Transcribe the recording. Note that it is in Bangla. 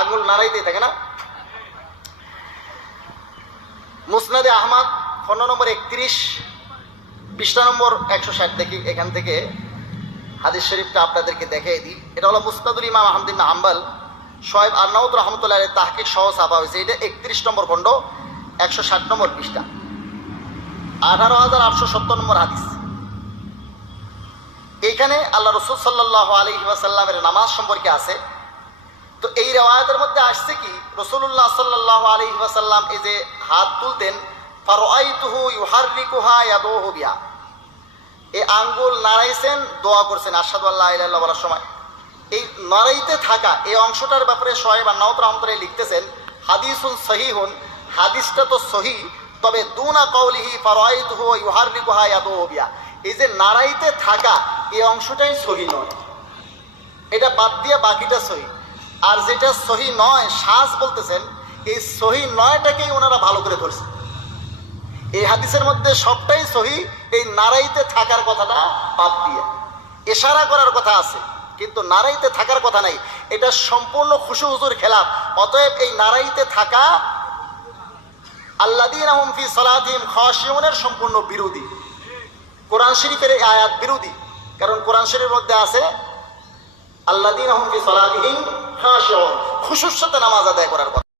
আঙুল নাড়াইতেই থাকে না? মুসনাদে আহমদ ফোন নম্বর একত্রিশ, পৃষ্ঠা নম্বর একশো ষাট দেখি, এখান থেকে হাদিস শরীফটা আপনাদেরকে দেখিয়ে দিই। এটা হলো মুস্তাদুল ইমাম আহমদিন হাম্বাল সোয়েব আন্নাউদ রহমতুল্লাহ তাহকিক সহ ছাপা হয়েছে। এটা একত্রিশ নম্বর খণ্ড, একশো ষাট নম্বর পৃষ্ঠা। আঠারো হাজার আটশো সত্তর নম্বর হাদিস। এইখানে আল্লাহ রসুল সাল্লাহ আলী ওয়াসাল্লামের নামাজ সম্পর্কে আছে। তো এই রেওয়ায়তের মধ্যে আসছে কি রসুল্লাহ সাল্লাহ আলী ওয়াসাল্লাম এই যে হাত তুলতেন ফারোয়াইতুহু এই আঙ্গুল নাড়াইছেন, দোয়া করছেন আসাদু আল্লাহ বলার সময়। এই নাড়াইতে থাকা এই অংশটার ব্যাপারে সোহেব আন্নাউত রহমতুল্লাহ লিখতেছেন, হাদিসুন সহিহুন, হাদিসটা তো সহি, তবে দুনা কৌলিহি ফারোয়াইতুহু ইউহারিকুহা ইয়াদোহু বিয়া এই যে নাড়াইতে থাকা এই অংশটাই সহি নয়। এটা বাদ দিয়ে বাকিটা সহি। আর যেটা সহি নয় শ্বাস বলতেছেন, এই সহি নয়টাকেই ওনারা ভালো করে ধরছে। এই হাদিসের মধ্যে সবটাই সহি, এই নারাইতে থাকার কথাটা বাদ দিয়ে। এশারা করার কথা আছে, কিন্তু নারাইতে থাকার কথা নাই। এটা সম্পূর্ণ খুশু হুজুর খেলাফ। অতএব এই নারাইতে থাকা আল্লাদিন আহমফি সালাদিম খাসিউনের সম্পূর্ণ বিরোধী। কোরআন শরীফের এই আয়াত বিরোধী। কারণ কোরআন শরীফের মধ্যে আছে আল্লাদিন আহমফি সালাদিহিম খুশুর সাথে নামাজ আদায় করার কথা।